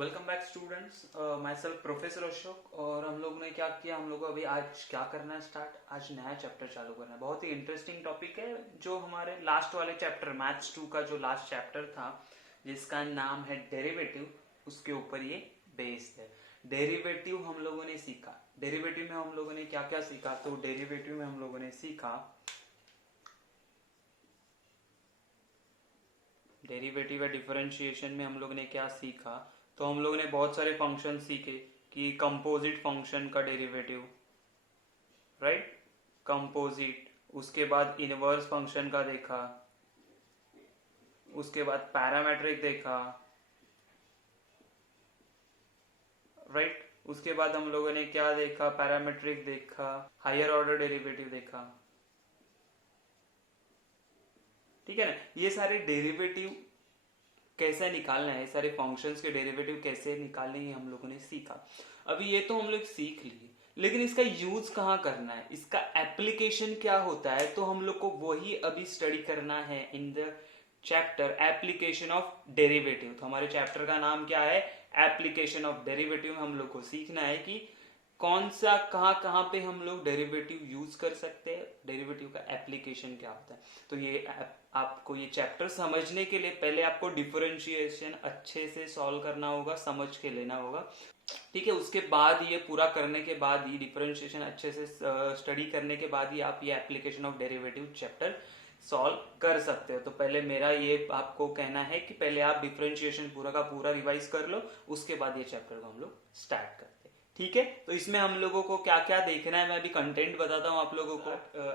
Welcome back students, my self professor Ashok. और हम लोग ने क्या किया, हम लोग को अभी आज क्या करना है स्टार्ट, आज नया चैप्टर चालू करना है। बहुत ही इंटरेस्टिंग टॉपिक है जो हमारे लास्ट वाले चैप्टर मैथ्स 2 का जो लास्ट चैप्टर था जिसका नाम है डेरिवेटिव, उसके ऊपर ये बेस्ड है। डेरिवेटिव हम लोगों ने सीखा, डेरिवेटिव में हम लोगों ने क्या क्या सीखा, तो डेरिवेटिव में हम लोगों ने सीखा डेरिवेटिव या डिफरेंशिएशन में हम लोग ने क्या सीखा। तो हम लोग ने बहुत सारे फंक्शन सीखे कि कंपोजिट फंक्शन का डेरिवेटिव, राइट, कंपोजिट। उसके बाद इनवर्स फंक्शन का देखा, उसके बाद पैरामेट्रिक देखा, राइट। उसके बाद हम लोगों ने क्या देखा, पैरामेट्रिक देखा, हायर ऑर्डर डेरिवेटिव देखा, ठीक है ना। ये सारे डेरिवेटिव कैसे निकालना है, सारे फंक्शंस के डेरिवेटिव कैसे निकालने हैं हम लोगों ने सीखा। अभी ये तो हम लोग सीख लिए, लेकिन इसका यूज कहाँ करना है, इसका एप्लीकेशन क्या होता है, तो हम लोग को वही अभी स्टडी करना है in the chapter application of derivative. तो हमारे चैप्टर का नाम क्या है, एप्लीकेशन ऑफ डेरिवेटिव। हम लोग को सीखना है कि कौन सा कहाँ कहाँ पे हम लोग डेरिवेटिव यूज कर सकते हैं, डेरिवेटिव का एप्लीकेशन क्या होता है। तो ये आपको ये चैप्टर समझने के लिए पहले आपको डिफरेंशिएशन अच्छे से सॉल्व करना होगा, समझ के लेना होगा, ठीक है। उसके बाद ये पूरा करने के बाद ही, डिफरेंशिएशन अच्छे से स्टडी करने के बाद ही आप ये application of derivative chapter solve कर सकते हो। तो पहले मेरा ये आपको कहना है कि पहले आप डिफरेंशिएशन पूरा का पूरा रिवाइज कर लो, उसके बाद ये चैप्टर को हम लोग स्टार्ट करते हैं, ठीक है। तो इसमें हम लोगों को क्या क्या देखना है, मैं अभी कंटेंट बताता हूँ आप लोगों को।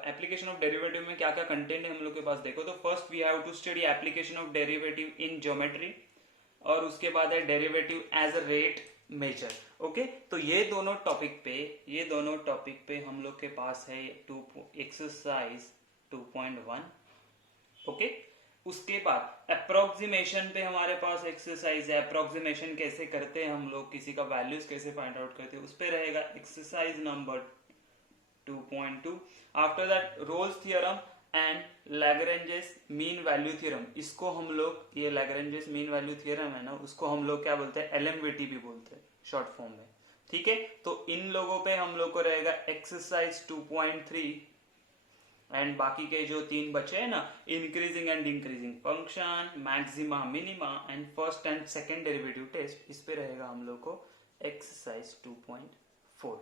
एप्लीकेशन ऑफ डेरिवेटिव में क्या क्या कंटेंट है हम लोग के पास, देखो। तो first we have to study application of derivative in geometry, और उसके बाद है derivative as a rate measure, okay. तो ये दोनों टॉपिक पे हम लोग के पास है एक्सरसाइज 2.1, ओके। उसके बाद अप्रोक्सीमेशन पे हमारे पास एक्सरसाइज है, अप्रोक्सीमेशन कैसे करते हैं हम लोग, किसी का वैल्यूज कैसे फाइंड आउट करते हैं, उस पे रहेगा exercise number 2.2। After that Rolle's theorem and Lagrange's mean value theorem. इसको हम लोग, ये लैग्रेंजेस मीन वैल्यू थ्योरम है ना, उसको हम लोग क्या बोलते हैं, एलएमवीटी भी बोलते हैं शॉर्ट फॉर्म में, ठीक है। तो इन लोगों पे हम लोग को रहेगा एक्सरसाइज 2.3, एंड बाकी के जो तीन बचे हैं ना, increasing and decreasing function, maxima minima and first and second derivative test, इस पे रहेगा हम लोग को एक्सरसाइज 2.4।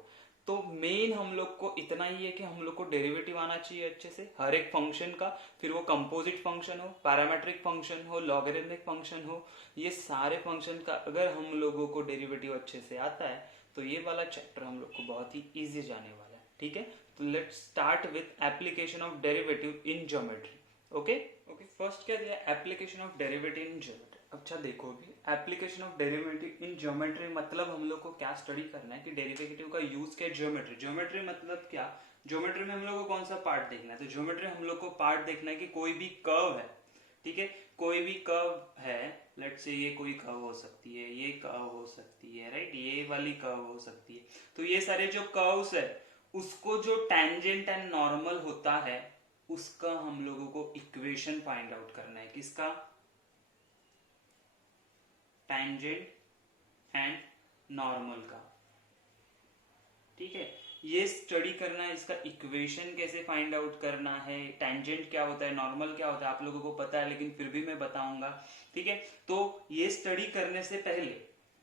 तो मेन हम लोग को इतना ही है कि हम लोग को डेरिवेटिव आना चाहिए अच्छे से हर एक फंक्शन का, फिर वो कंपोजिट फंक्शन हो, पैरामेट्रिक फंक्शन हो, लॉगरिथमिक फंक्शन हो, ये सारे फंक्शन का अगर हम लोगों को डेरिवेटिव अच्छे से आता है तो ये वाला चैप्टर हम लोग को बहुत ही इजी जाने वाला है, ठीक है। तो let's start with application of derivative in geometry, okay. First क्या दिया, application of derivative in geometry. अच्छा देखो, अभी application of derivative in geometry मतलब हम लोग को क्या स्टडी करना है कि डेरिवेटिव का यूज क्या है ज्योमेट्री। ज्योमेट्री मतलब क्या, ज्योमेट्री में हम लोग को कौन सा पार्ट देखना है, तो ज्योमेट्री हम लोग को पार्ट देखना है कि कोई भी कर्व है, ठीक है, कोई भी कर्व है, लेट्स से ये कोई कर्व हो सकती है, ये कर्व हो सकती है, राइट, ये वाली कर्व हो सकती है। तो ये सारे जो कर्व्स है उसको जो टेंजेंट एंड नॉर्मल होता है उसका हम लोगों को इक्वेशन फाइंड आउट करना है, किसका, टेंजेंट एंड नॉर्मल का, ठीक है। ये स्टडी करना है, इसका इक्वेशन कैसे फाइंड आउट करना है, टेंजेंट क्या होता है, नॉर्मल क्या होता है, आप लोगों को पता है लेकिन फिर भी मैं बताऊंगा, ठीक है। तो ये स्टडी करने से पहले,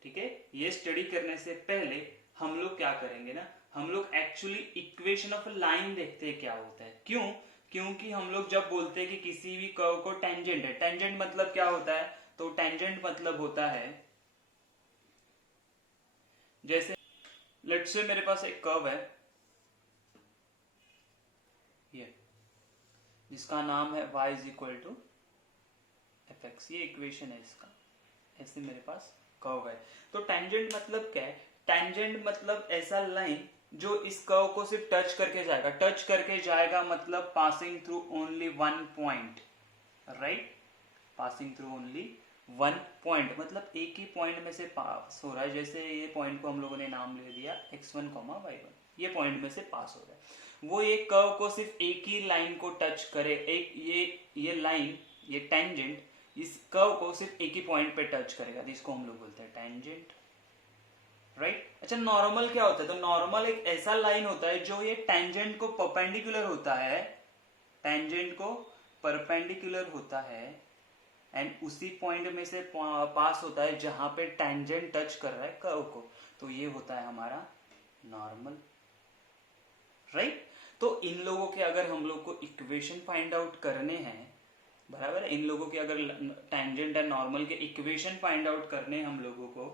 ठीक है, ये स्टडी करने से पहले हम लोग क्या करेंगे ना, हम लोग एक्चुअली इक्वेशन ऑफ लाइन देखते हैं क्या होता है। क्यों, क्योंकि हम लोग जब बोलते हैं कि किसी भी कर्व को टेंजेंट है, टेंजेंट मतलब क्या होता है, तो टेंजेंट मतलब होता है, जैसे लेट्स से मेरे पास एक कर्व है ये, जिसका नाम है y is equal to f x, ये इक्वेशन है इसका, ऐसे मेरे पास कर्व है। तो टेंजेंट मतलब क्या है, टेंजेंट मतलब ऐसा लाइन जो इस कर्व को सिर्फ टच करके जाएगा, टच करके जाएगा मतलब passing through only one point, right, passing through only one point, मतलब एक ही पॉइंट में से पास हो रहा है। जैसे ये पॉइंट को हम लोगों ने नाम ले दिया x1, y1, ये पॉइंट में से पास हो रहा है। वो एक कर्व को सिर्फ एक ही लाइन को टच करे, एक ये लाइन, ये टेंजेंट इस कर्व को सिर्फ एक ही पॉइंट पे टच करेगा, जिसको हम लोग बोलते हैं टेंजेंट, राइट। अच्छा, नॉर्मल क्या होता है? तो नॉर्मल एक ऐसा लाइन होता है जो ये टेंजेंट को परपेंडिकुलर होता है, टेंजेंट को परपेंडिकुलर होता है एंड उसी पॉइंट में से पास होता है जहां पे टेंजेंट टच कर रहा है कर्व को, तो ये होता है हमारा नॉर्मल, राइट। तो इन लोगों के अगर हम लोग को इक्वेशन फाइंड आउट करने हैं, बराबर है, इन लोगों के अगर टेंजेंट एंड नॉर्मल के इक्वेशन फाइंड आउट करने हैं हम लोगों को,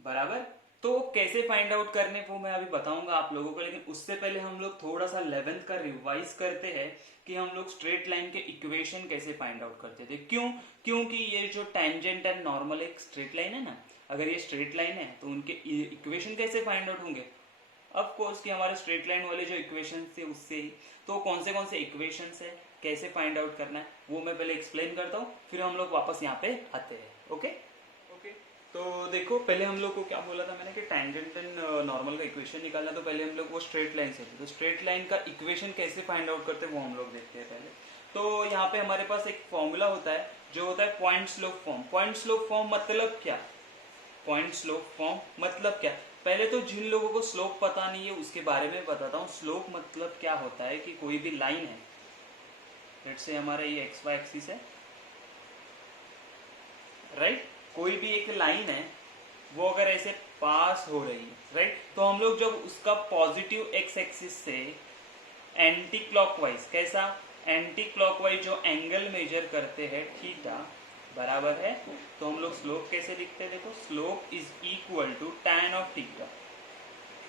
बराबर, तो कैसे फाइंड आउट करने वो मैं अभी बताऊंगा आप लोगों को। लेकिन उससे पहले हम लोग थोड़ा सा 11th का रिवाइज करते हैं कि हम लोग स्ट्रेट लाइन के इक्वेशन कैसे फाइंड आउट करते थे। क्योंकि ये जो टेंजेंट एंड नॉर्मल एक स्ट्रेट लाइन है ना, अगर ये स्ट्रेट लाइन है तो उनके इक्वेशन कैसे फाइंड आउट होंगे? ऑफ कोर्स कि हमारे स्ट्रेट लाइन वाले जो इक्वेशन थे उससे ही। तो कौन से इक्वेशन है, कैसे फाइंड आउट करना है, वो मैं पहले एक्सप्लेन करता हूँ, फिर हम लोग वापस यहाँ पे आते हैं। ओके, तो देखो, पहले हम लोग को क्या बोला था मैंने कि टेंजेंट एंड नॉर्मल का इक्वेशन निकालना, तो पहले हम लोग वो स्ट्रेट लाइन से थे, तो स्ट्रेट लाइन का इक्वेशन कैसे फाइंड आउट करते हैं वो हम लोग देखते हैं पहले। तो यहाँ पे हमारे पास एक फॉर्मूला होता है जो होता है point slope form. Point slope form मतलब क्या? पॉइंट स्लोप फॉर्म मतलब क्या? पहले तो जिन लोगों को स्लोप पता नहीं है उसके बारे में बताता हूँ। स्लोप मतलब क्या होता है कि कोई भी लाइन है, लेट्स से हमारा ये एक्स वाई एक्सिस है, राइट, कोई भी एक लाइन है वो अगर ऐसे पास हो रही है, राइट, तो हम लोग जब उसका पॉजिटिव एक्स एक्सिस से एंटी क्लॉकवाइज, कैसा एंटी क्लॉकवाइज जो एंगल मेजर करते हैं थीटा, बराबर है, तो हम लोग स्लोप कैसे लिखते हैं? देखो, slope is equal to tan of theta,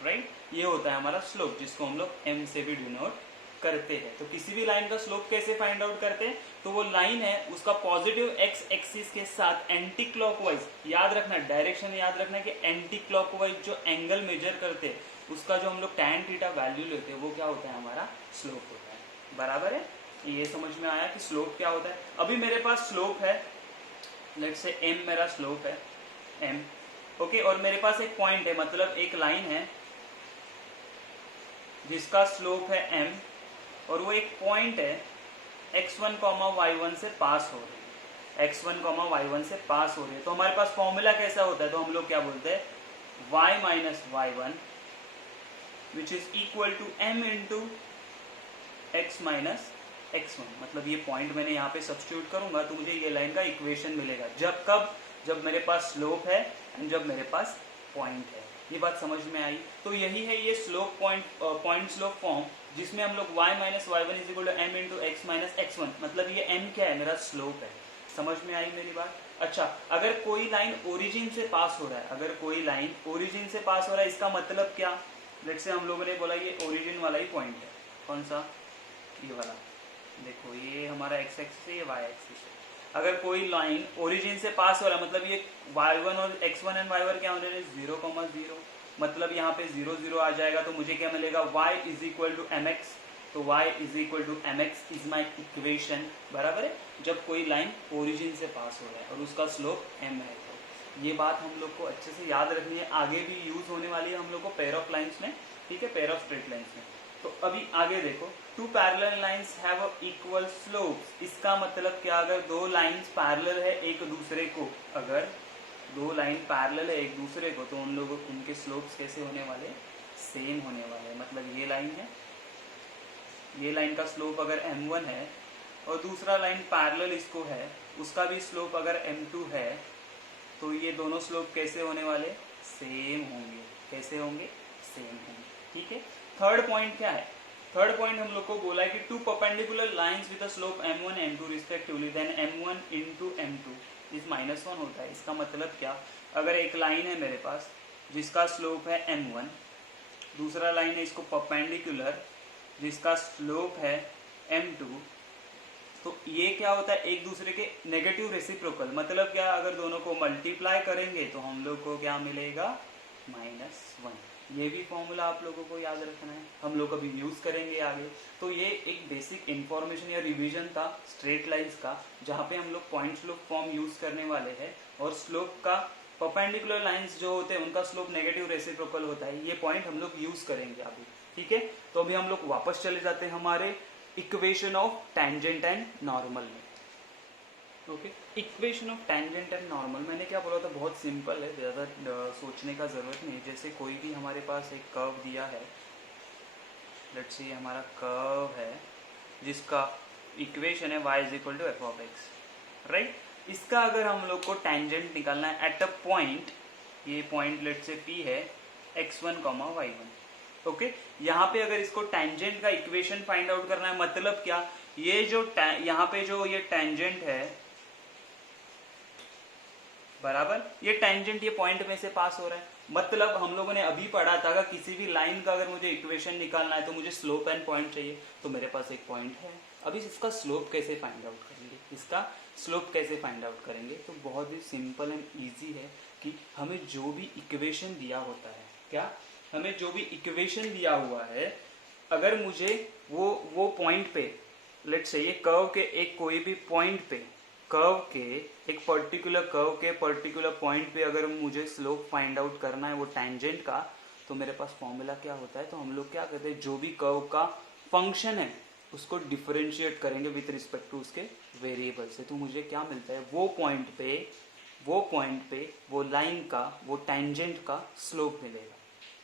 right, ये होता है हमारा स्लोप, जिसको हम लोग m से भी डिनोट करते हैं। तो किसी भी लाइन का स्लोप कैसे फाइंड आउट करते हैं? तो वो लाइन है उसका पॉजिटिव एक्स एक्सिस के साथ एंटी क्लॉकवाइज, याद रखना डायरेक्शन, याद रखना कि एंटी क्लॉकवाइज जो एंगल मेजर करते हैं उसका जो हम लोग tan थीटा वैल्यू लेते हैं वो क्या होता है? हमारा स्लोप होता है, बराबर है। ये समझ में आया कि स्लोप क्या होता है? अभी मेरे पास स्लोप है, लेट्स से m मेरा स्लोप है, m, ओके, और मेरे पास एक पॉइंट है, मतलब एक लाइन है जिसका स्लोप है m, और वो एक पॉइंट है x1, y1 से पास हो रही है, x1, y1 से पास हो रही है। तो हमारे पास फॉर्मूला कैसा होता है? तो हम लोग क्या बोलते हैं? y minus y1 which is equal to m into x minus x1। मतलब ये पॉइंट मैंने यहाँ पे सब्स्टिट्यूट करूंगा तो मुझे ये लाइन का इक्वेशन मिलेगा। जब कब? जब मेरे पास स्लोप है एंड जब मेरे पास पॉइंट है। ये बात समझ में आई? तो यही है ये स्लोप पॉइंट स्लोप फॉर्म, जिसमें हम लोग y minus y1 is equal to m into x minus x1, मतलब ये m क्या है? मेरा स्लोप है। समझ में आई मेरी बात? अच्छा, अगर कोई लाइन ओरिजिन से पास हो रहा है, अगर कोई लाइन ओरिजिन से पास हो रहा है, इसका मतलब क्या? लेट्स से हम लोगों ने बोला ये ओरिजिन वाला ही पॉइंट है, कौन सा? ये वाला, देखो ये हमारा x एक्सिस है, ये y एक्सिस है। अगर कोई लाइन ओरिजिन से पास हो रहा है, मतलब ये y1 और x1 एंड y1 क्या होने रहे? 0,0, मतलब यहाँ पे 0 0 आ जाएगा, तो मुझे क्या मिलेगा? y is equal to mx, तो y is equal to mx is my equation, बराबर है, जब कोई लाइन ओरिजिन से पास हो रहा है और उसका स्लोप m है। तो ये बात हम लोग को अच्छे से याद रखनी है, आगे भी यूज होने वाली है हम लोग को पेयर ऑफ लाइन्स में, ठीक है, पेयर ऑफ स्ट्रेट लाइन्स में। तो अभी आगे देखो, two parallel lines have equal slopes. इसका मतलब क्या? अगर दो लाइंस पैरेलल है एक दूसरे को, अगर दो लाइन पैरेलल है एक दूसरे को, तो उन लोगों उनके स्लोप्स कैसे होने वाले? सेम होने वाले। मतलब ये लाइन है, ये लाइन का स्लोप अगर m1 है और दूसरा लाइन पैरेलल इसको है, उसका भी स्लोप अगर m2 है, तो ये दोनों स्लोप कैसे होने वाले? सेम होंगे। कैसे होंगे? सेम होंगे, ठीक है। थर्ड पॉइंट क्या है? थर्ड पॉइंट हम लोग को बोला है कि two perpendicular lines with slope m1 m2 respectively, then m1 into m2 is -1 होता है। इसका मतलब क्या? अगर एक लाइन है मेरे पास जिसका स्लोप है m1, दूसरा लाइन है इसको परपेंडिकुलर जिसका स्लोप है m2, तो ये क्या होता है? एक दूसरे के नेगेटिव रेसिप्रोकल। मतलब क्या? अगर दोनों को मल्टीप्लाई करेंगे तो हम लोग को क्या मिलेगा? -1। ये भी फॉर्मूला आप लोगों को याद रखना है, हम लोग अभी यूज करेंगे आगे। तो ये एक बेसिक इंफॉर्मेशन या रिवीजन था स्ट्रेट लाइंस का, जहाँ पे हम लोग पॉइंट स्लोप फॉर्म यूज करने वाले हैं, और स्लोप का परपेंडिकुलर लाइंस जो होते हैं उनका स्लोप नेगेटिव रेसिप्रोकल होता है। ये पॉइंट हम लोग यूज करेंगे अभी, ठीक है। तो अभी हम लोग वापस चले जाते हैं हमारे equation of tangent and normal में। Okay, equation of tangent and normal मैंने क्या बोला था, बहुत सिंपल है, ज़्यादा सोचने का ज़रूरत नहीं है। जैसे कोई भी हमारे पास एक कर्व दिया है, लेट्स सी हमारा कर्व है जिसका इक्वेशन है y is equal to f of x, right. इसका अगर हम लोग को टेंजेंट निकालना है एट अ पॉइंट, ये पॉइंट लेट्स से p है x1, y1, ओके। यहाँ पे अगर इसको टेंजेंट का इक्वेशन फाइंड आउट करना है, मतलब क्या, ये जो यहाँ पे जो ये टेंजेंट है बराबर, ये टेंजेंट ये पॉइंट में से पास हो रहा है, मतलब हम लोगों ने अभी पढ़ा था कि किसी भी लाइन का अगर मुझे इक्वेशन निकालना है तो मुझे स्लोप एंड पॉइंट चाहिए, तो मेरे पास एक पॉइंट है। अभी इसका स्लोप कैसे फाइंड आउट करेंगे, इसका स्लोप कैसे फाइंड आउट करेंगे, तो बहुत ही सिंपल एंड ईजी है कि हमें जो भी इक्वेशन दिया होता है, क्या हमें जो भी इक्वेशन दिया हुआ है, अगर मुझे वो पॉइंट पे, लेट्स से ये कर्व के एक कोई भी पॉइंट पे, कर्व के एक पर्टिकुलर कर्व के पर्टिकुलर पॉइंट पे अगर मुझे स्लोप फाइंड आउट करना है वो टेंजेंट का, तो मेरे पास फॉर्मूला क्या होता है, तो हम लोग क्या करते हैं, जो भी कर्व का फंक्शन है उसको डिफरेंशिएट करेंगे विथ रिस्पेक्ट टू उसके वेरिएबल से, तो मुझे क्या मिलता है, वो पॉइंट पे वो लाइन का, वो टेंजेंट का स्लोप मिलेगा।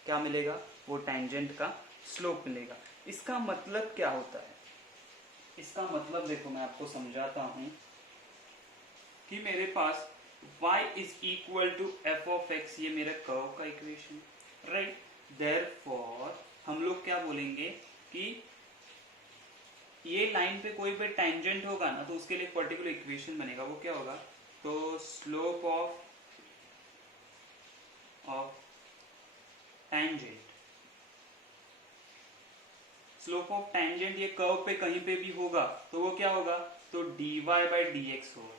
क्या मिलेगा, वो टेंजेंट का स्लोप मिलेगा। इसका मतलब क्या होता है, इसका मतलब देखो मैं आपको समझाता हूं कि मेरे पास y is equal to f of x, ये मेरा कर्व का इक्वेशन, राइट। देयरफॉर हम लोग क्या बोलेंगे कि ये लाइन पे कोई भी टेंजेंट होगा ना, तो उसके लिए पर्टिकुलर इक्वेशन बनेगा, वो क्या होगा, तो slope of tangent, slope of tangent ये कर्व पे कहीं पे भी होगा तो वो क्या होगा, तो dy बाई डी एक्स होगा।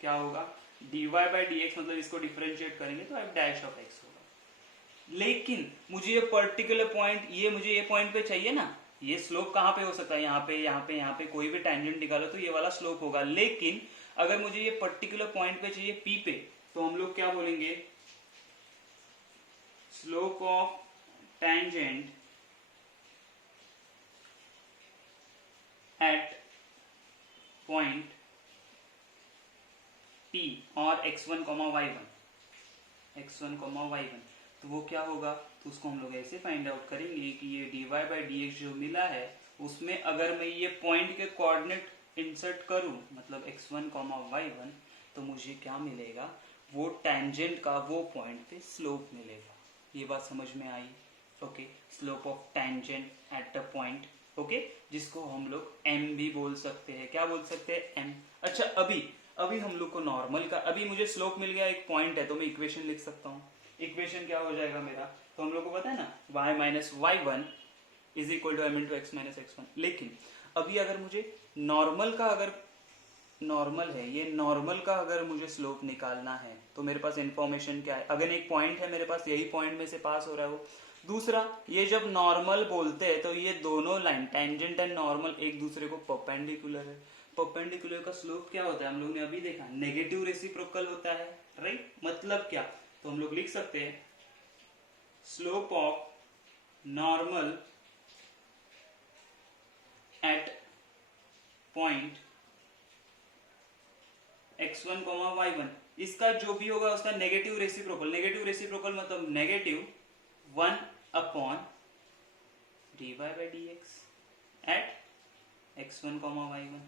क्या होगा, dy बाई डी एक्स, मतलब इसको डिफरेंशिएट करेंगे तो f डैश ऑफ x होगा। लेकिन मुझे ये पर्टिकुलर पॉइंट, ये मुझे ये पॉइंट पे चाहिए ना, ये स्लोप कहाँ पे हो सकता है, यहाँ पे यहाँ पे यहाँ पे कोई भी टेंजेंट निकालो तो ये वाला स्लोप होगा। लेकिन अगर मुझे ये पर्टिकुलर पॉइंट पे चाहिए p पे, तो हम लोग क्या बोलेंगे, slope of tangent eight point p और x1, y1, तो वो क्या होगा, तो उसको हम लोग ऐसे फाइंड आउट करेंगे कि ये dy बाई डी एक्स जो मिला है उसमें अगर मैं ये पॉइंट के कोऑर्डिनेट इंसर्ट करूं, मतलब x1, y1, तो मुझे क्या मिलेगा, वो टेंजेंट का वो पॉइंट पे स्लोप मिलेगा। ये बात समझ में आई, okay. Slope of tangent at a point, okay, जिसको हम लोग m भी बोल सकते हैं। क्या बोल सकते हैं, m। अच्छा, अभी हम लोग को नॉर्मल का, अभी मुझे स्लोप मिल गया, एक पॉइंट है, तो मैं इक्वेशन लिख सकता हूँ। इक्वेशन क्या हो जाएगा मेरा, तो हम लोग को पता है ना, y minus y one is equal to m into x minus x one. लेकिन अभी अगर मुझे नॉर्मल का, अगर नॉर्मल है, ये नॉर्मल का अगर मुझे स्लोप निकालना है तो मेरे पास इंफॉर्मेशन क्या है, अगर एक पॉइंट है मेरे पास, यही पॉइंट में से पास हो रहा है वो। दूसरा, ये जब नॉर्मल बोलते हैं तो ये दोनों लाइन टेंजेंट एंड नॉर्मल एक दूसरे को परपेंडिकुलर है। परपेंडिकुलर का स्लोप क्या होता है, हम लोग ने अभी देखा, नेगेटिव रेसिप्रोकल होता है, राइट। मतलब क्या, तो हम लोग लिख सकते हैं slope of normal at point x1, y1, इसका जो भी होगा उसका नेगेटिव रेसिप्रोकल, नेगेटिव रेसिप्रोकल मतलब negative 1 upon dy by d x at x1, y1।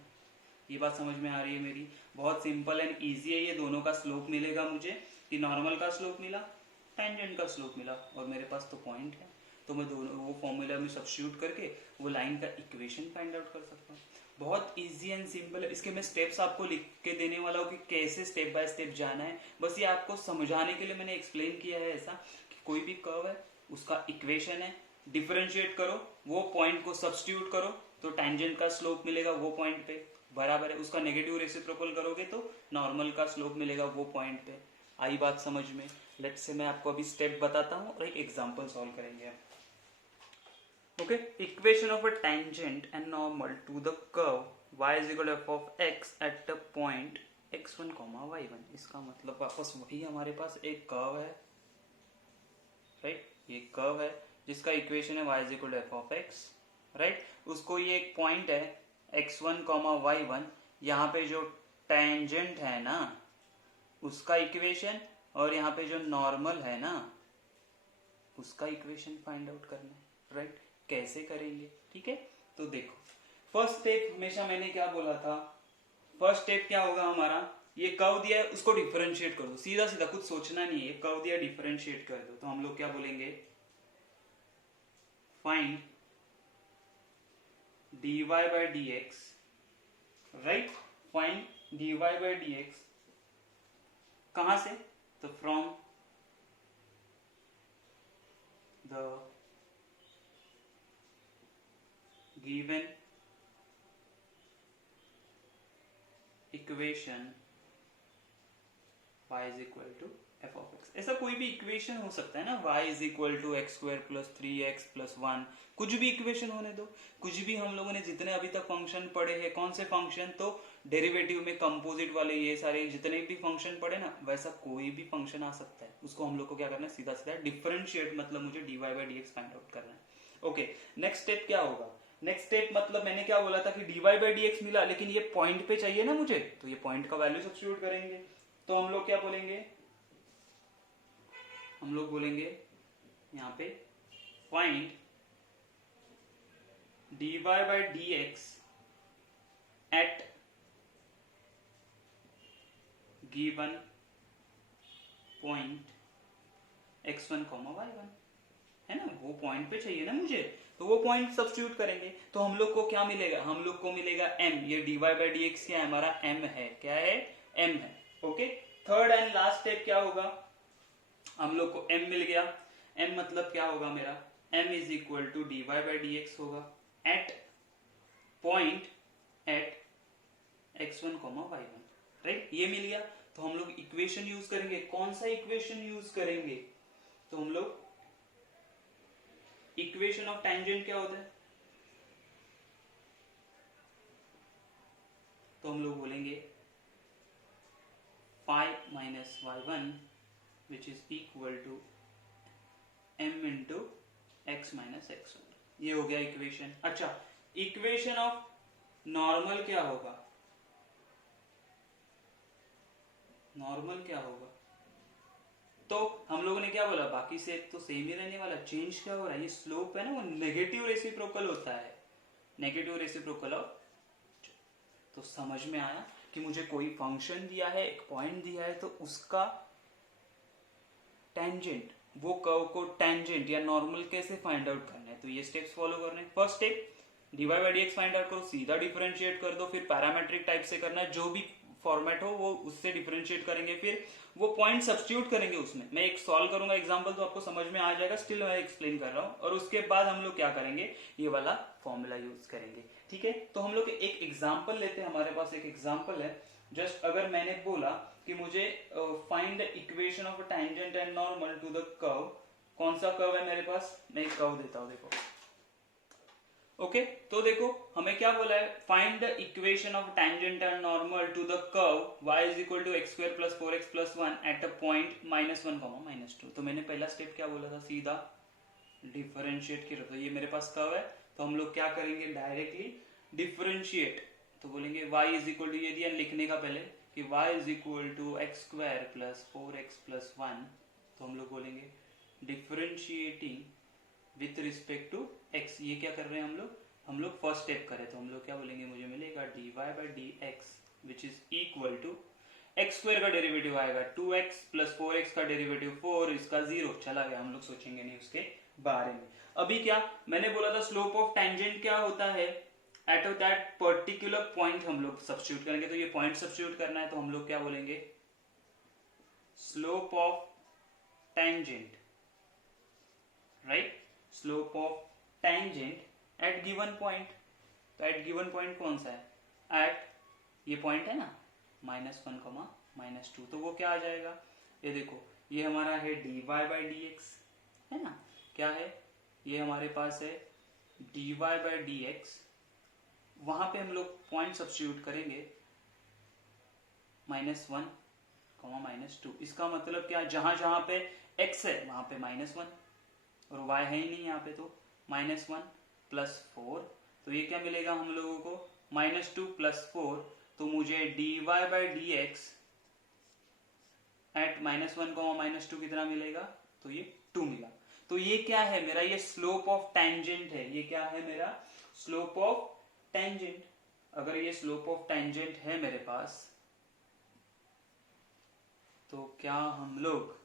ये बात समझ में आ रही है मेरी, बहुत सिंपल एंड इजी है। ये दोनों का स्लोप मिलेगा मुझे, कि नॉर्मल का स्लोप मिला, टेंजेंट का स्लोप मिला, और मेरे पास तो पॉइंट है, तो मैं दोनों वो फॉर्मूला में सब्स्टिट्यूट करके वो लाइन का इक्वेशन फाइंड आउट कर सकता हूँ। बहुत इजी एंड सिंपल है। इसके मैं स्टेप्स आपको लिख के देने वाला हूँ कि कैसे स्टेप बाय स्टेप जाना है। बस ये आपको समझाने के लिए मैंने एक्सप्लेन किया है ऐसा कि कोई भी कर्व है, उसका इक्वेशन है, डिफरेंशिएट करो, वो पॉइंट को सब्स्टिट्यूट करो तो टेंजेंट का स्लोप मिलेगा वो पॉइंट पे, बराबर है। उसका नेगेटिव रेसिप्रोकल करोगे तो नॉर्मल का स्लोप मिलेगा वो पॉइंट पे। आई बात समझ में। लेट्स से मैं आपको अभी स्टेप बताता हूँ और एक एग्जांपल सॉल्व करेंगे। Okay, equation of a tangent and normal to the curve y is equal to f of x at the point x1, y1। इसका मतलब वापस वही, हमारे पास एक कर्व है, राइट। ये कर्व है जिसका इक्वेशन है y is equal to f of x right. उसको ये एक पॉइंट है x1 कॉमा y1, यहाँ पे जो टेंजेंट है ना उसका इक्वेशन, और यहाँ पे जो नॉर्मल है ना उसका इक्वेशन फाइंड आउट करना है, राइट। कैसे करेंगे, ठीक है। तो देखो फर्स्ट स्टेप हमेशा मैंने क्या बोला था, फर्स्ट स्टेप क्या होगा हमारा, ये कर्व दिया है उसको डिफरेंशिएट कर दो, सीधा सीधा, कुछ सोचना नहीं है, कर्व दिया डिफरेंशिएट कर दो। तो हम लोग क्या बोलेंगे, find dy by dx, right. Find dy by dx कहां से, तो from the given equation y is equal to f of x. ऐसा कोई भी इक्वेशन हो सकता है ना, y is equal to x square plus 3x plus 1, कुछ भी इक्वेशन होने दो, कुछ भी। हम लोगों ने जितने अभी तक फंक्शन पढ़े हैं, कौन से फंक्शन, तो डेरिवेटिव में कंपोजिट वाले ये सारे जितने भी फंक्शन पढ़े ना, वैसा कोई भी फंक्शन आ सकता है। उसको हम लोग को क्या करना है, सीधा सीधा डिफरेंशिएट, मतलब मुझे dy by d x find out करना है। ओके, नेक्स्ट स्टेप क्या होगा, नेक्स्ट स्टेप मतलब मैंने क्या बोला था कि dy बाई डी एक्स मिला, लेकिन ये पॉइंट पे चाहिए ना मुझे, तो ये पॉइंट का वैल्यू सब्स्टिट्यूट करेंगे। तो हम लोग क्या बोलेंगे, हम लोग बोलेंगे यहां पे find dy by d x at given point x1 comma y1, है ना, वो पॉइंट पे चाहिए ना मुझे, तो वो पॉइंट सब्स्टिट्यूट करेंगे। तो हम लोग को क्या मिलेगा, हम लोग को मिलेगा m, ये dy बाई डी एक्स क्या है हमारा, m है, क्या है, m है। Okay, third and last step क्या होगा, हम लोग को m मिल गया, m मतलब क्या होगा मेरा, m is equal to dy by d x होगा at point at x1 comma y1, right. ये मिल गया। तो हम लोग इक्वेशन यूज करेंगे, कौन सा इक्वेशन यूज करेंगे, तो हम लोग इक्वेशन ऑफ टेंजेंट क्या होता है, तो हम लोग बोलेंगे y minus y1 which is equal to m into x minus x1, ये हो गया इक्वेशन। अच्छा, इक्वेशन ऑफ नॉर्मल क्या होगा, नॉर्मल क्या होगा, तो हम लोगों ने क्या बोला, बाकी से तो सेम ही रहने वाला, चेंज क्या हो रहा है, ये स्लोप है ना वो नेगेटिव रेसिप्रोकल होता है, नेगेटिव रेसिप्रोकल ऑफ। तो समझ में आया कि मुझे कोई फंक्शन दिया है, एक पॉइंट दिया है, तो उसका टेंजेंट, वो कर्व को टेंजेंट या नॉर्मल कैसे फाइंड आउट करना है, तो ये स्टेप्स फॉलो करने हैं। First step dy by d x find out करो, सीधा डिफरेंशिएट कर दो, फिर पैरामेट्रिक टाइप से करना है, जो भी फॉर्मेट हो वो उससे डिफरेंशिएट करेंगे, फिर वो पॉइंट सब्स्टिट्यूट करेंगे उसमें। मैं एक सॉल्व करूंगा एग्जांपल, तो आपको समझ में आ जाएगा, स्टिल मैं एक्सप्लेन कर रहा हूं। और उसके बाद हम लोग क्या करेंगे, ये वाला फॉर्मूला यूज करेंगे, ठीक है। तो हम लोग एक एग्जांपल लेते हैं, हमारे पास एक एग्जांपल है। जस्ट अगर मैंने बोला कि मुझे find the equation of tangent and normal to the curve, कौन सा कर्व है मेरे पास, मैं एक कर्व देता हूं, देखो। ओके, तो देखो हमें क्या बोला है, find the equation of tangent and normal to the curve y is equal to x square plus 4x plus 1 at a point -1 -2। तो मैंने पहला स्टेप क्या बोला था, सीधा डिफरेंशिएट किया। तो ये मेरे पास कर्व है, तो हम लोग क्या करेंगे, डायरेक्टली डिफरेंशिएट। तो बोलेंगे y इज इक्वल टू, ये दिया लिखने का पहले कि y is equal to x square plus 4x plus 1। तो हम लोग बोलेंगे differentiating with respect to x, ये क्या कर रहे हैं हम लोग फर्स्ट स्टेप करें, तो हम लोग क्या बोलेंगे, मुझे मिलेगा dy by d x which is equal to x square का डेरिवेटिव आएगा 2x प्लस 4x का डेरिवेटिव 4, इसका 0 चला गया, हम लोग सोचेंगे नहीं उसके बारे में। अभी क्या मैंने बोला था, स्लोप ऑफ टेंजेंट क्या होता है, एट दैट पर्टिकुलर पॉइंट हम लोग सब्स्टिट्यूट करेंगे। तो ये पॉइंट सब्स्टिट्यूट करना है, तो हम लोग क्या बोलेंगे, slope of tangent, right, slope of tangent eight given point. तो एट गिवन पॉइंट कौन सा है, एट ये पॉइंट है ना -1 -2, तो वो क्या आ जाएगा, ये देखो ये हमारा है dy बाई डी एक्स, है ना, क्या है, ये हमारे पास है dy बाई डी एक्स, वहां पे हम लोग पॉइंट सब्स्टिट्यूट करेंगे -1 -2। इसका मतलब क्या, जहां जहां पे x है वहां पे -1 और y है ही नहीं यहाँ पे, तो -1 +4, तो ये क्या मिलेगा हम लोगों को, -2 +4, तो मुझे dy/dx एट -1, -2 कितना मिलेगा, तो ये 2 मिला। तो ये क्या है मेरा, ये स्लोप ऑफ टेंजेंट है। ये क्या है मेरा, स्लोप ऑफ टेंजेंट। अगर ये स्लोप ऑफ टेंजेंट है मेरे पास, तो क्या हम लोग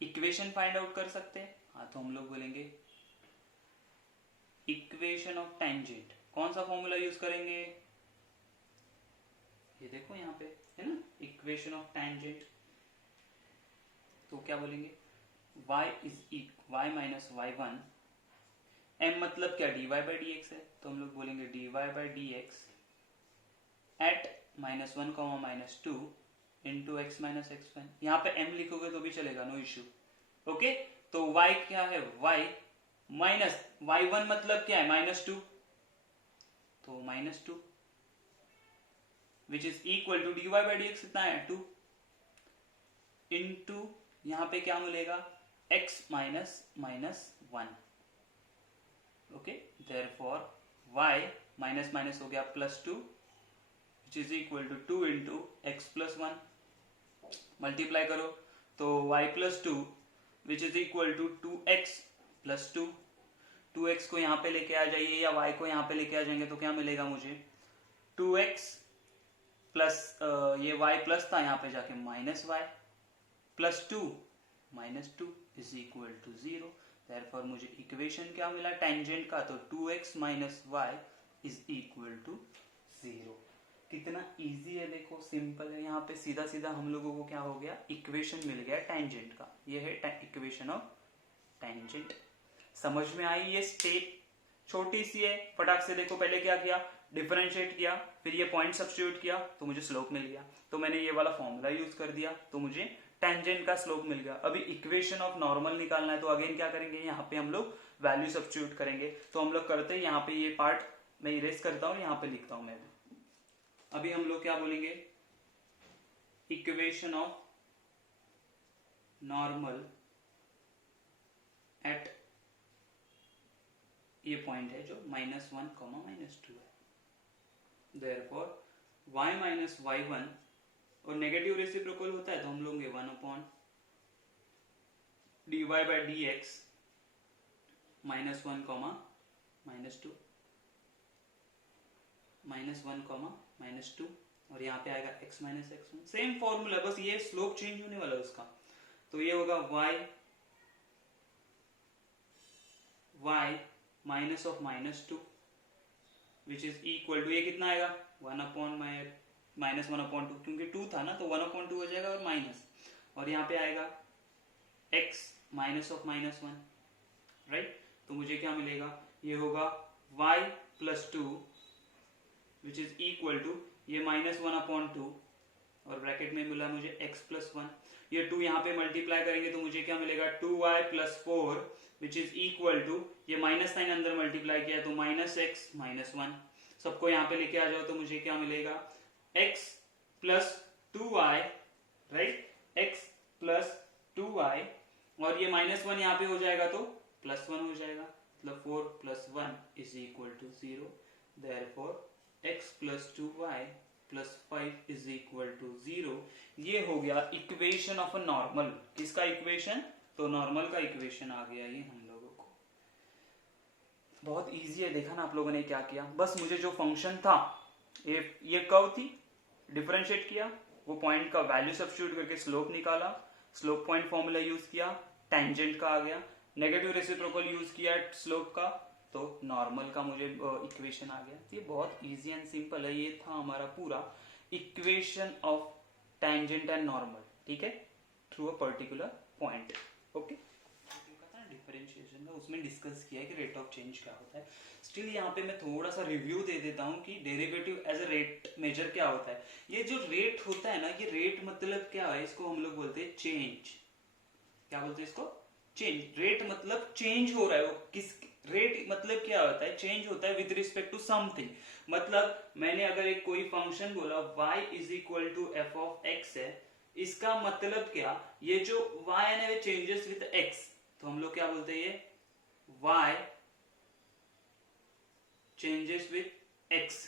इक्वेशन फाइंड आउट कर सकते हैं? हाँ, तो हम लोग बोलेंगे इक्वेशन ऑफ टेंजेंट। कौन सा फॉर्मूला यूज करेंगे, ये देखो यहाँ पे है ना, इक्वेशन ऑफ टेंजेंट। तो क्या बोलेंगे, y माइनस y1, m मतलब क्या, dy/dx है, तो हम लोग बोलेंगे dy/dx eight -1, -2 into x minus x1। यहाँ पे m लिखोगे तो भी चलेगा, नो इश्यू। ओके, तो y क्या है, y माइनस y1 मतलब क्या है, -2, तो -2 which is equal to dy/dx कितना है, 2 इंटू यहाँ पे क्या मिलेगा, x minus -1। Okay, therefore y minus minus हो गया +2 which is equal to 2 into x plus 1। Multiply करो तो y plus 2 which is equal to 2x plus 2। 2x को यहाँ पे लेके आ जाइए या y को यहाँ पे लेके आ जाएंगे तो क्या मिलेगा मुझे, 2x प्लस ये y प्लस था, यहाँ पे जाके minus y plus 2 -2 is equal to 0। Therefore मुझे इक्वेशन क्या मिला टेंजेंट का, तो 2x minus y is equal to 0। कितना इजी है, देखो सिंपल है। यहाँ पे सीधा सीधा हम लोगों को क्या हो गया, इक्वेशन मिल गया टेंजेंट का। ये है इक्वेशन ऑफ टेंजेंट। समझ में आई, ये स्टेप छोटी सी है, फटाक से देखो। पहले क्या किया, डिफरेंशिएट किया, फिर ये पॉइंट सब्स्टिट्यूट किया तो मुझे स्लोप मिल गया, तो मैंने ये वाला फॉर्मूला यूज कर दिया तो मुझे टेंजेंट का स्लोप मिल गया। अभी इक्वेशन ऑफ नॉर्मल निकालना है तो अगेन क्या करेंगे, यहाँ पे हम लोग वैल्यू सब्स्टिट्यूट करेंगे। तो हम लोग करते हैं, यहाँ पे ये पार्ट मैं इरेज करता हूँ, यहाँ पे लिखता हूँ मैं। अभी हम लोग क्या बोलेंगे, इक्वेशन ऑफ नॉर्मल एट ये पॉइंट है जो -1, -2 है। देयरफॉर y माइनस y1 और नेगेटिव रेसिप्रोकल होता है तो हम लोग 1 अपॉन dy/dx -1, -2 -1, -2 और यहाँ पे आएगा x minus x1। Same formula, बस ये स्लोप चेंज होने वाला है उसका। तो ये होगा y minus of -2 which is equal to, ये कितना आएगा 1 अपॉन -1/2, क्योंकि 2 था ना तो 1/2 हो जाएगा और माइनस, और यहाँ पे आएगा x माइनस ऑफ -1, राइट। तो मुझे क्या मिलेगा, ये होगा y plus 2 which is equal to ये -1/2 और ब्रैकेट में मिला मुझे x प्लस 1। ये 2 यहाँ पे मल्टीप्लाई करेंगे तो मुझे क्या मिलेगा, 2y plus 4 which is equal to, ये माइनस साइन अंदर मल्टीप्लाई किया तो -x -1। सबको यहाँ पे लेके आ जाओ तो मुझे क्या मिलेगा, x plus 2y, right, x plus 2y और ये -1 यहाँ पे हो जाएगा तो +1 हो जाएगा, मतलब 4 plus 1 is equal to 0। Therefore x plus 2y plus 5 is equal to 0। ये हो गया इक्वेशन ऑफ अ नॉर्मल। किसका इक्वेशन, तो नॉर्मल का इक्वेशन आ गया ये हम लोगों को। बहुत इजी है, देखा ना आप लोगों ने क्या किया। बस मुझे जो फंक्शन था, ये कर्व थी, डिफरेंशिएट किया, वो पॉइंट का वैल्यू सब्स्टिट्यूट करके स्लोप निकाला, स्लोप पॉइंट फॉर्मूला यूज किया, टेंजेंट का आ गया, नेगेटिव रेसिप्रोकल यूज किया स्लोप का, तो नॉर्मल का मुझे इक्वेशन आ गया। ये बहुत इजी एंड सिंपल है। ये था हमारा पूरा equation of tangent and normal, ठीक है, through a particular point. Okay, differentiation का उसमें डिस्कस किया है कि रेट ऑफ चेंज क्या होता है। स्टिल यहाँ पे मैं थोड़ा सा रिव्यू दे देता हूँ कि derivative as a rate measure क्या होता है। ये जो रेट होता है ना, ये रेट मतलब क्या है, इसको हम लोग बोलते हैं चेंज। क्या बोलते हैं इसको, चेंज। रेट मतलब चेंज हो रहा है, वो किस रेट मतलब क्या होता है, चेंज होता है विद रिस्पेक्ट टू समथिंग। मतलब मैंने अगर एक कोई फंक्शन बोला y is equal to f of x है, इसका मतलब क्या, ये जो y है ना, चेंजेस विद x, तो हम लोग क्या बोलते हैं, ये y changes with x,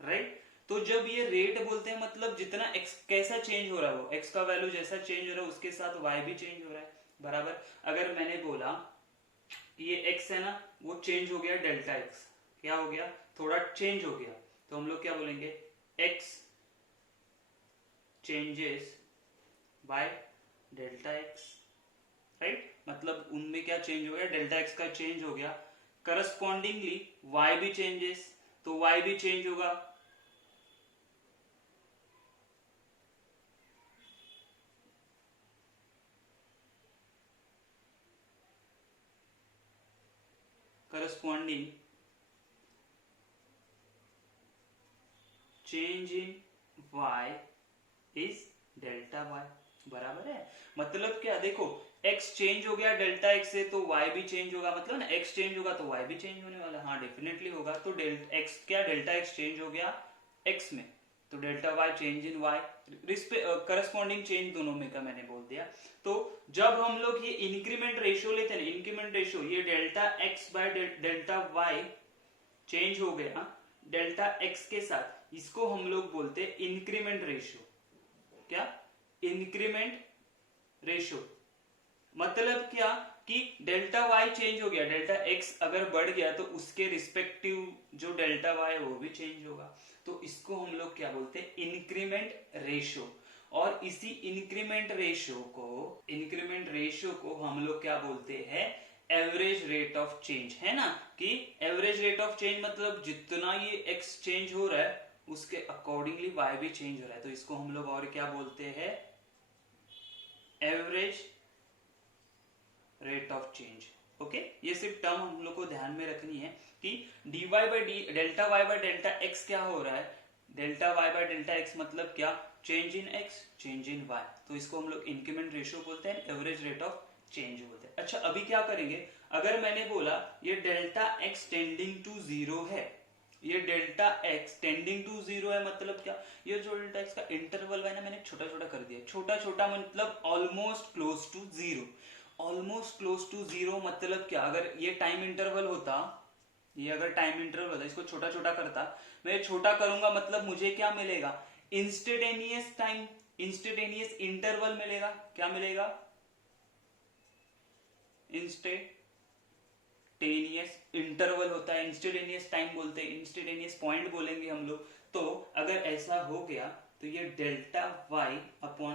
right. तो जब ये रेट बोलते हैं मतलब जितना एक्स कैसा चेंज हो रहा है, वो एक्स का वैल्यू जैसा चेंज हो रहा है उसके साथ वाई भी चेंज हो रहा है, बराबर। अगर मैंने बोला ये एक्स है ना, वो चेंज हो गया डेल्टा एक्स, क्या हो गया, थोड़ा चेंज हो गया, तो हम लोग क्या बोलेंगे, x changes by delta x, right. मतलब उनमें क्या चेंज हो गया, डेल्टा एक्स का चेंज हो गया, करस्पॉन्डिंगली वाई भी चेंजेस, तो वाई भी चेंज होगा, corresponding change in y is delta y, बराबर है। मतलब क्या, देखो x चेंज हो गया डेल्टा x से तो y भी चेंज होगा, मतलब ना x चेंज होगा तो y भी चेंज होने वाला, हाँ डेफिनेटली होगा। तो x क्या, डेल्टा x चेंज हो गया x में, तो delta y change in y, corresponding change दोनों में का मैंने बोल दिया। तो जब हम लोग ये इंक्रीमेंट रेशियो लेते हैं, इंक्रीमेंट रेशियो, ये delta x by delta y change हो गया डेल्टा x के साथ, इसको हम लोग बोलते हैं इंक्रीमेंट रेशियो। क्या, इंक्रीमेंट रेशियो, मतलब क्या कि डेल्टा y चेंज हो गया, डेल्टा x अगर बढ़ गया तो उसके रिस्पेक्टिव जो डेल्टा y है वो भी चेंज होगा, तो इसको हम लोग क्या बोलते हैं, इंक्रीमेंट रेशियो। और इसी इंक्रीमेंट रेशियो को हम लोग क्या बोलते हैं, एवरेज रेट ऑफ चेंज, है ना। कि एवरेज रेट ऑफ चेंज मतलब जितना ये x चेंज हो रहा है उसके अकॉर्डिंगली y भी चेंज हो रहा है, तो इसको हम लोग और क्या बोलते हैं, average rate of change. Okay, ये सिर्फ टर्म हम लोग को ध्यान में रखनी है कि dy by D, delta y by delta x क्या हो रहा है, delta y by delta x मतलब क्या, change in x change in y, तो इसको हम लोग इंक्रीमेंट रेशियो बोलते हैं, एवरेज रेट ऑफ चेंज बोलते हैं। अच्छा, अभी क्या करेंगे, अगर मैंने बोला ये delta x tending to zero है, ये delta x tending to zero है, मतलब क्या, ये जो डेल्टा x का इंटरवल है ना, मैंने छोटा छोटा कर दिया, छोटा छोटा मतलब almost close to zero, almost close to zero मतलब क्या, अगर ये टाइम इंटरवल होता, ये अगर टाइम इंटरवल होता, इसको छोटा छोटा करता, मैं छोटा करूंगा मतलब मुझे क्या मिलेगा, इंस्टेंटेनियस टाइम, इंस्टेंटेनियस इंटरवल मिलेगा, क्या मिलेगा, इंस्टेंटेनियस इंटरवल होता है, इंस्टेंटेनियस टाइम बोलते हैं, इंस्टेंटेनियस पॉइंट बोलेंगे हम लोग। तो अगर ऐसा हो गया तो ये delta y upon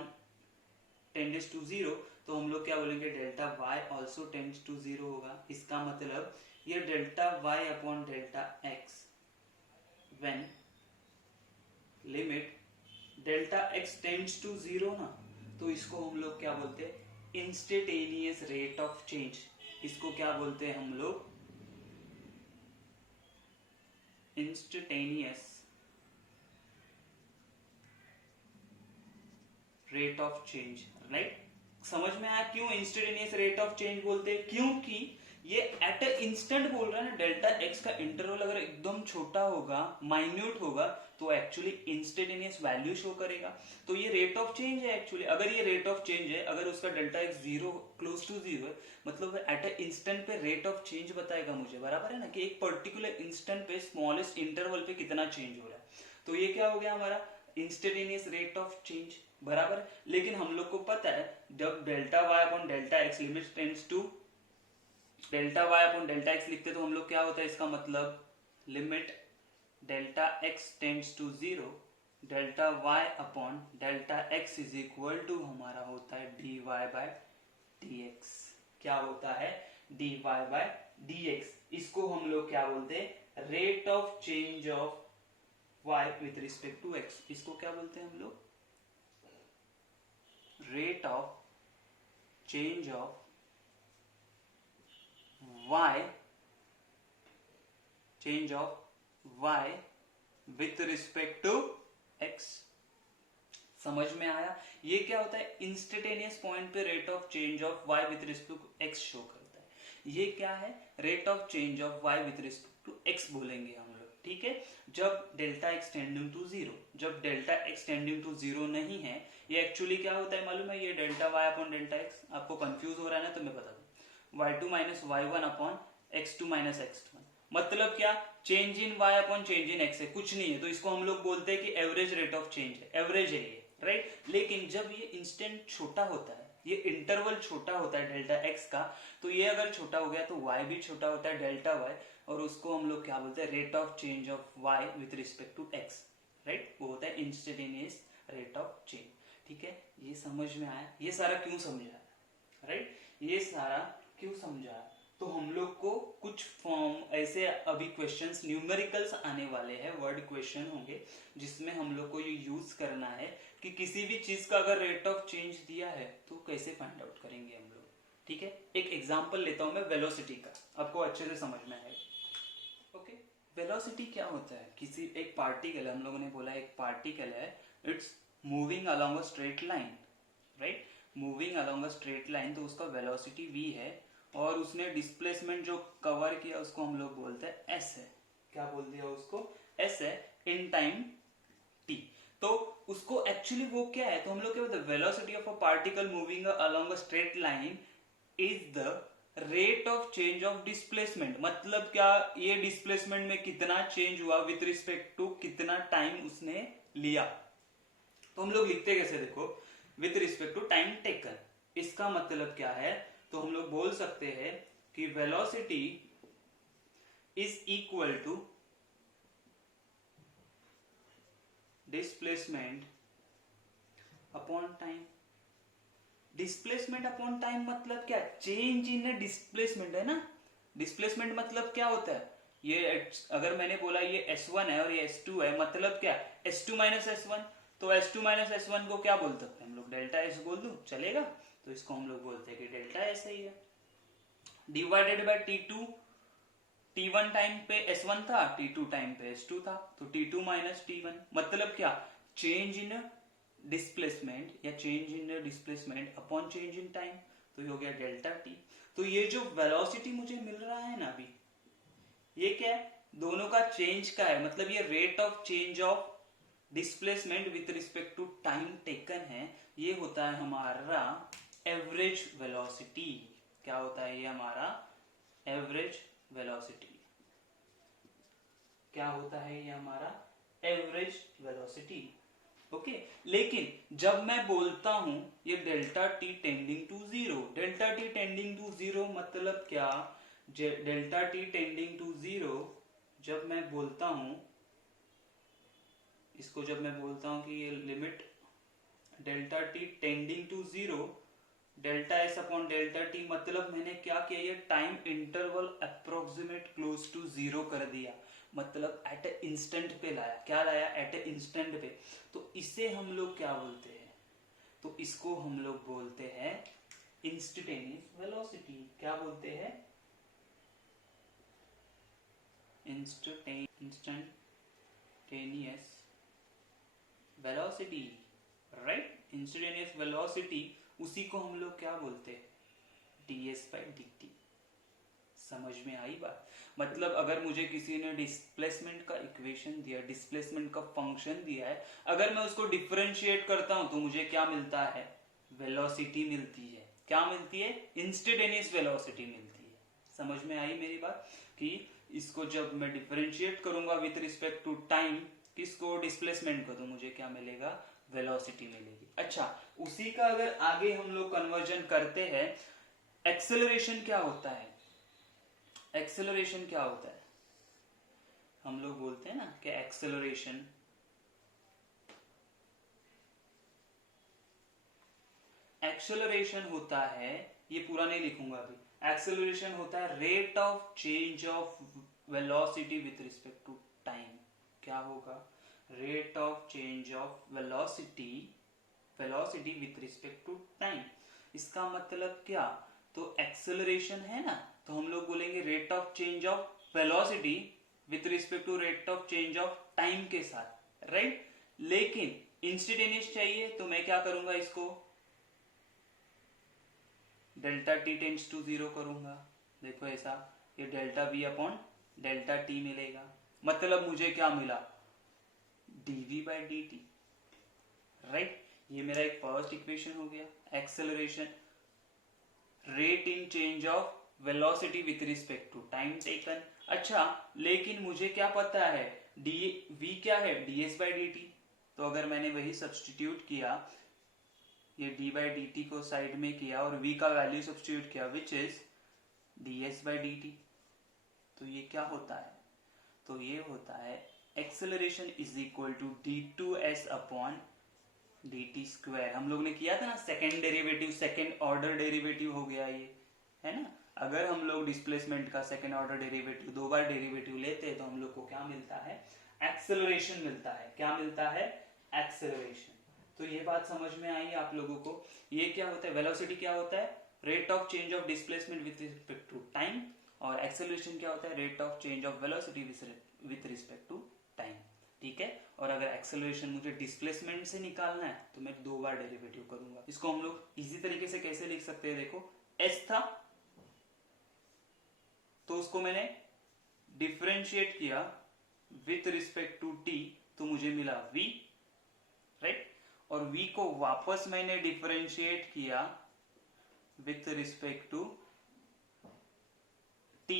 tends to zero, तो हम लोग क्या बोलेंगे, delta y also tends to zero होगा। इसका मतलब ये delta y upon delta x when limit delta x tends to zero ना, तो इसको हम लोग क्या बोलते हैं, इंस्टेंटेनियस रेट ऑफ चेंज, इसको क्या बोलते हैं हम लोग, instantaneous rate of change, right. समझ में आया क्यों इंस्टेंटेनियस रेट ऑफ चेंज बोलते हैं, क्योंकि ये एट अ इंस्टेंट बोल रहा है ना, डेल्टा एक्स का इंटरवल अगर एकदम छोटा होगा, माइन्यूट होगा, तो एक्चुअली इंस्टेंटेनियस वैल्यू शो करेगा, तो ये रेट ऑफ चेंज है एक्चुअली। अगर ये रेट ऑफ चेंज है, अगर उसका delta x zero close to zero है, मतलब एट अ इंस्टेंट पे रेट ऑफ चेंज बताएगा मुझे, बराबर है ना, कि एक पर्टिकुलर इंस्टेंट पे स्मॉलेस्ट इंटरवल पे कितना चेंज हो रहा है, तो ये क्या हो गया हमारा इंस्टेंटेनियस रेट ऑफ चेंज, बराबर। लेकिन हम लोग को पता है जब delta y upon delta x limit tends to delta y upon delta x लिखते तो हम लोग क्या होता है, इसका मतलब limit delta x tends to zero, delta y upon delta x is equal to हमारा होता है d y by d x. क्या होता है, d y by d x. इसको हम लोग क्या बोलते हैं, rate of change of y with respect to x। इसको क्या बोलते हैं हम लोग, rate of change of y, change of y with respect to x। समझ में आया, ये क्या होता है, इंस्टेंटेनियस पॉइंट पे rate of change of y with respect to x show करता है। ये क्या है, rate of change of y with respect to x बोलेंगे हम लोग, ठीक है। जब delta x tending to zero, जब delta x tending to zero नहीं है, ये एक्चुअली क्या होता है मालूम है, ये delta y upon delta x, आपको कंफ्यूज हो रहा है ना तो मैं बता दूं, y2 minus y1 upon x2 minus x1, मतलब क्या, change in y upon change in x है, कुछ नहीं है, तो इसको हम लोग बोलते हैं कि एवरेज रेट ऑफ चेंज है, एवरेज है ये, राइट। लेकिन जब ये इंस्टेंट छोटा होता है, ये इंटरवल छोटा होता है डेल्टा x का, तो ये अगर छोटा हो गया तो y भी छोटा होता है डेल्टा y, और उसको हम लोग क्या बोलते हैं, rate of change of y with respect to x, right. वो होता है इंस्टेंटेनियस रेट ऑफ चेंज। ठीक है, ये समझ में आया, ये सारा क्यों समझाया, राइट, ये सारा क्यों समझाया। तो हम लोग को कुछ फॉर्म ऐसे अभी क्वेश्चंस न्यूमेरिकल्स आने वाले हैं, वर्ड क्वेश्चन होंगे, जिसमें हम लोग को ये यूज करना है कि किसी भी चीज का अगर रेट ऑफ चेंज दिया है तो कैसे फाइंड आउट करेंगे हम लोग। ठीक है, एक एग्जांपल लेता हूं मैं वेलोसिटी का, आपको अच्छे से समझ में आएगा। ओके, वेलोसिटी क्या होता है, किसी एक पार्टिकल, हम लोगों ने बोला एक पार्टिकल है, it's moving along a straight line, right, moving along a straight line, तो उसका वेलोसिटी v है, और उसने डिस्प्लेसमेंट जो कवर किया उसको हम लोग बोलते हैं s है, क्या बोल दिया उसको, s है, इन टाइम t। तो उसको एक्चुअली वो क्या है, तो हम लोग क्या बोलते हैं, velocity of a particle moving along a straight line is the rate of change of displacement. मतलब क्या, ये डिस्प्लेसमेंट में कितना चेंज हुआ विथ रिस्पेक्ट टू कितना टाइम उसने लिया। तो हम लोग लिखते कैसे, देखो, with respect to time taken. इसका मतलब क्या है, तो हम लोग बोल सकते हैं कि velocity is equal to displacement upon time. Displacement upon time मतलब क्या, चेंज इन डिस्प्लेसमेंट है ना। डिस्प्लेसमेंट मतलब क्या होता है, ये अगर मैंने बोला ये S1 है और ये S2 है, मतलब क्या, S2 माइनस S1, तो S2 माइनस S1 को क्या बोलते हैं हम लोग, डेल्टा S बोल दूं, चलेगा। तो इसको हम लोग बोलते हैं कि डेल्टा S ही है, divided by T2। T1 time पे S1 था, T2 टाइम पे S2 था, तो T2 माइनस T1, मतलब क्या, चेंज इन डिस्प्लेसमेंट या change in displacement upon change in time, तो ये हो गया डेल्टा टी। तो ये जो वेलोसिटी मुझे मिल रहा है ना अभी, ये क्या है, दोनों का चेंज का है, मतलब ये rate of change of displacement with respect to time taken है, ये होता है हमारा एवरेज वेलोसिटी। क्या होता है ये हमारा एवरेज वेलोसिटी, क्या होता है ये हमारा एवरेज वेलोसिटी। ओके, लेकिन जब मैं बोलता हूं ये delta t tending to zero, delta t tending to zero मतलब क्या, delta t tending to zero जब मैं बोलता हूं, इसको जब मैं बोलता हूं कि ये limit delta t tending to zero, delta s upon delta t, मतलब मैंने क्या किया, ये time interval approximate close to zero कर दिया, मतलब एट ए इंस्टेंट पे लाया, क्या लाया, एट ए इंस्टेंट पे। तो इसे हम लोग क्या बोलते हैं, तो इसको हम लोग बोलते हैं इंस्टेंटेनियस वेलोसिटी। क्या बोलते हैं, instantaneous velocity, right, instantaneous velocity, उसी को हम लोग क्या बोलते हैं, ds/dt। समझ में आई बात, मतलब अगर मुझे किसी ने डिस्प्लेसमेंट का इक्वेशन दिया, डिस्प्लेसमेंट का फंक्शन दिया है, अगर मैं उसको डिफरेंशिएट करता हूं तो मुझे क्या मिलता है, वेलोसिटी मिलती है। क्या मिलती है, इंस्टेंटेनियस वेलोसिटी मिलती है। समझ में आई मेरी बात, कि इसको जब मैं डिफरेंशिएट करूंगा विथ रिस्पेक्ट टू टाइम, किसको, डिस्प्लेसमेंट को, तो मुझे क्या मिलेगा, वेलोसिटी मिलेगी। अच्छा, उसी का अगर आगे हम लोग कन्वर्जन करते हैं, एक्सेलरेशन क्या होता है, एक्सेलरेशन क्या होता है, हम लोग बोलते हैं ना कि एक्सेलरेशन, एक्सेलरेशन होता है, ये पूरा नहीं लिखूंगा अभी, एक्सेलरेशन होता है rate of change of velocity with respect to time. क्या होगा, rate of change of velocity, velocity with respect to time. इसका मतलब क्या, तो एक्सेलरेशन है ना, तो हम लोग बोलेंगे rate of change of velocity with respect to rate of change of time के साथ, राइट। लेकिन इंस्टेंटेनियस चाहिए तो मैं क्या करूंगा, इसको delta t tends to zero करूंगा। देखो ऐसा, ये delta v upon delta t मिलेगा, मतलब मुझे क्या मिला, dv/dt, राइट। ये मेरा एक फर्स्ट इक्वेशन हो गया, acceleration, rate in change of velocity with respect to time taken. अच्छा, लेकिन मुझे क्या पता है डी वी क्या है, ds/dt। तो अगर मैंने वही सब्सटीट्यूट किया, ये d/dt को साइड में किया और v का वैल्यू सब्सटीट्यूट किया विच इज ds/dt, तो ये क्या होता है, तो ये होता है acceleration is equal to d2s upon dt square. हम लोग ने किया था ना second derivative, second order derivative हो गया ये, है ना। अगर हम लोग डिस्प्लेसमेंट का सेकेंड ऑर्डर डेरिवेटिव दो बार डेरिवेटिव लेते हैं तो हम लोग को क्या मिलता है, एक्सेलरेशन मिलता है। क्या मिलता है, एक्सेलरेशन। तो ये बात समझ में आई आप लोगों को। ये क्या होता है, वेलोसिटी क्या होता है, rate of change of displacement with respect to time, और एक्सेलरेशन क्या होता है, rate of change of velocity with respect to time. ठीक है। और अगर एक्सेलरेशन मुझे डिस्प्लेसमेंट से निकालना है तो मैं दो बार डेरिवेटिव करूंगा। इसको हम लोग इजी तरीके से कैसे लिख सकते हैं, देखो एस था तो उसको मैंने डिफरेंशिएट किया विथ रिस्पेक्ट टू टी, तो मुझे मिला v, राइट। और v को वापस मैंने डिफरेंशिएट किया विथ रिस्पेक्ट टू t,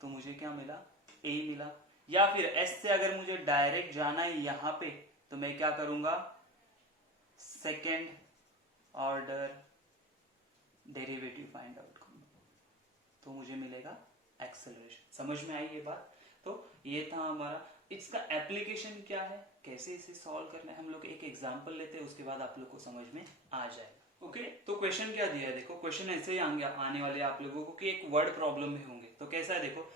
तो मुझे क्या मिला, a मिला। या फिर s से अगर मुझे डायरेक्ट जाना है यहां पे तो मैं क्या करूंगा, second order derivative find out करूंगा, तो मुझे मिलेगा एक्सेलरेशन। समझ में आई ये बात। तो ये था हमारा, इसका एप्लीकेशन क्या है, कैसे इसे सॉल्व करना है, हम लोग एक एग्जांपल लेते हैं, उसके बाद आप लोग को समझ में आ जाएगा। ओके, तो क्वेश्चन क्या दिया है, देखो क्वेश्चन ऐसे ही आने वाले आप लोगों को कि एक वर्ड प्रॉब्लम में होंगे। तो कैसा है, देखो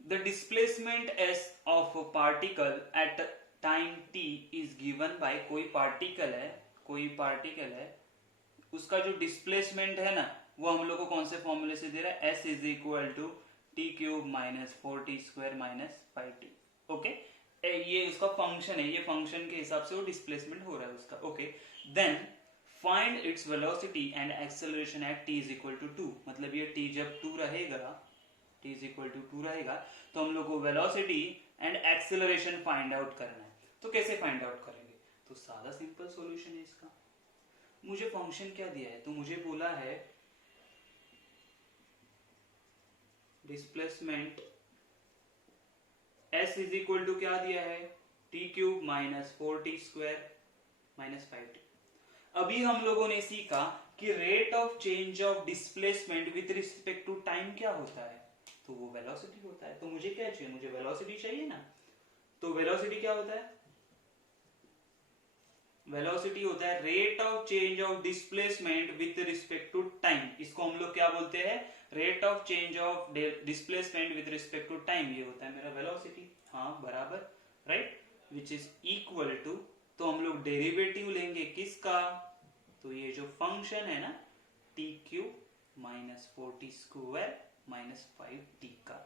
the displacement s of particle at time t is given by, कोई पार्टिकल है, उसका जो डिस्प्लेसमेंट है ना वो हम लोग को कौन से फॉर्मूले से दे रहा है, s is equal to T cube minus 4t square minus 5t। Okay, ये उसका फंक्शन है, ये फंक्शन के हिसाब से वो डिस्प्लेसमेंट हो रहा है उसका। Okay, then find its velocity and acceleration at t is equal to 2। मतलब ये t जब 2 रहेगा, t इज इक्वल टू 2 रहेगा, तो हम लोग को velocity and acceleration find out करना है। तो कैसे फाइंड आउट करेंगे, तो सादा सिंपल सॉल्यूशन है इसका। मुझे फंक्शन क्या दिया है, तो मुझे बोला है displacement s is equal to क्या दिया है, T cube minus 4t square minus 5t। अभी हम लोगों ने सीखा कि rate of change of displacement with respect to time क्या होता है, तो वो वेलोसिटी होता है। तो मुझे क्या चाहिए, मुझे वेलोसिटी चाहिए ना। तो वेलोसिटी क्या होता है, वेलोसिटी होता है rate of change of displacement with respect to time. इसको हम लोग क्या बोलते हैं, rate of change of displacement with respect to time, ये होता है मेरा वेलोसिटी। हाँ बराबर, right, which is equal to, तो हम लोग डेरिवेटिव लेंगे किसका, तो ये जो फंक्शन है ना T cube minus 4t square minus 5t का।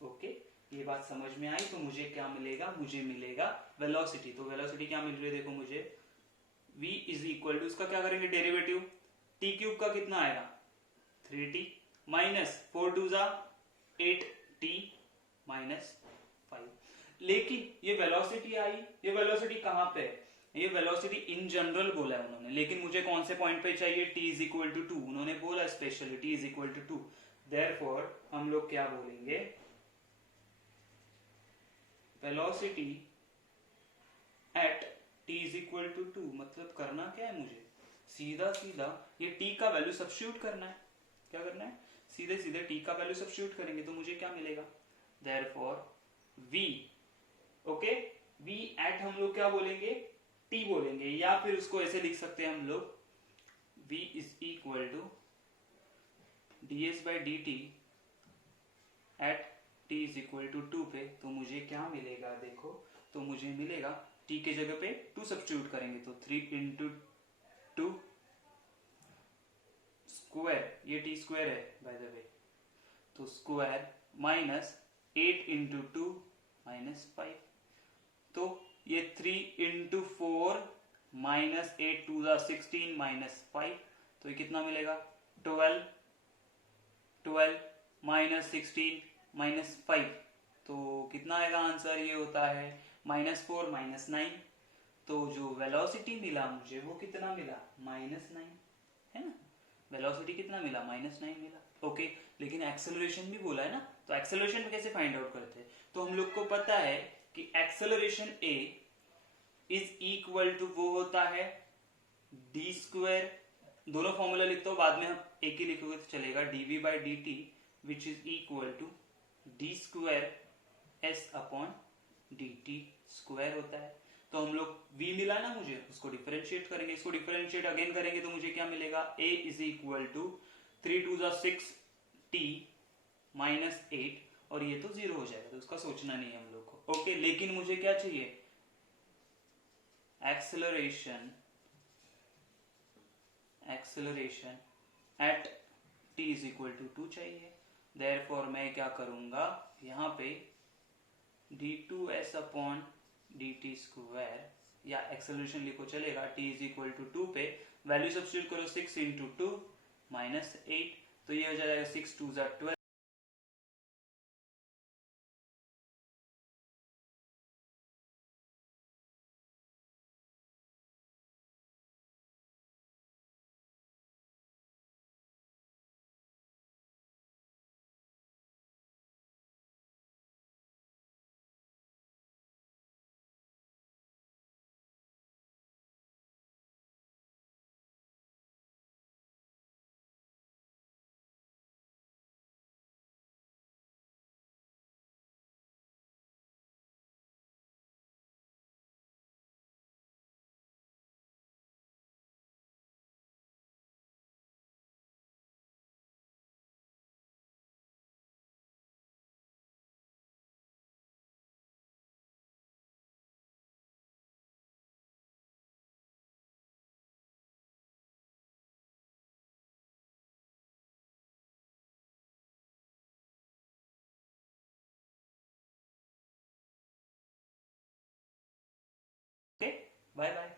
ओके, ये बात समझ में आई। तो मुझे क्या मिलेगा, मुझे मिलेगा वेलोसिटी। तो वेलोसिटी क्या मिल रही है, देखो मुझे v इज इक्वल टू, उसका क्या करेंगे डेरिवेटिव, टी क्यूब का कितना आएगा 3t माइनस 4 टू जा 8t माइनस 5। लेकिन ये वेलोसिटी आई, ये वेलोसिटी कहां पे है, ये वेलोसिटी इन जनरल बोला है उन्होंने, लेकिन मुझे कौन से पॉइंट पे चाहिए, t इज इक्वल टू 2 उन्होंने बोला specially, t is equal to 2। Therefore हम लोग क्या बोलेंगे, velocity at t is equal to 2। मतलब करना क्या है मुझे, सीधा सीधा ये t का वैल्यू सब्स्टिट्यूट करना है। क्या करना है, सीधे सीधे t का वैल्यू सब्स्टिट्यूट करेंगे तो मुझे क्या मिलेगा, therefore v, okay, v at हम लोग क्या बोलेंगे, t बोलेंगे, या फिर उसको ऐसे लिख सकते हैं हम लोग, v is equal to ds/dt at t is equal to 2 पे। तो मुझे क्या मिलेगा, देखो, तो मुझे मिलेगा t के जगह पे 2 सब्स्टिट्यूट करेंगे तो 3 इंटू 2 स्क्वायर, ये t स्क्वायर है बाय द वे, तो स्क्वायर माइनस 8 इंटू 2 माइनस 5, तो ये 3 into 4 minus 8 to the 16 minus 5, तो ये कितना मिलेगा 12 माइनस 16 माइनस 5, तो कितना आएगा आंसर, ये होता है -4 माइनस 9। तो जो वेलोसिटी मिला मुझे वो कितना मिला, -9, है ना। वेलोसिटी कितना मिला, -9 मिला। ओके, लेकिन एक्सेलरेशन भी बोला है ना, तो एक्सेलरेशन कैसे फाइंड आउट करते हैं? तो हम लोग को पता है कि acceleration A is equal to वो होता है डी स्क्वायर, दोनों फॉर्मूला लिखते हो, बाद में हम एक ही लिखोगे तो चलेगा, dv by D T which is equal to D square S upon D T square होता है। तो हम लोग v मिला ना मुझे, उसको डिफरेंशिएट करेंगे, इसको डिफरेंशिएट अगेन करेंगे तो मुझे क्या मिलेगा, a is equal to 3 to 6 t minus 8, और ये तो जीरो हो जाएगा, तो उसका सोचना नहीं है हम लोग को। ओके, लेकिन मुझे क्या चाहिए, acceleration at t is equal to 2 चाहिए। देयरफॉर मैं क्या करूंगा, यहाँ पे d2s upon D T square, या एक्सेलरेशन लिखो चलेगा, t इज इक्वल टू 2 पे वैल्यू सब्स्टिट्यूट करो, 6 इंटू 2 माइनस 8, तो ये हो जाएगा 6 2 12। Okay, bye bye.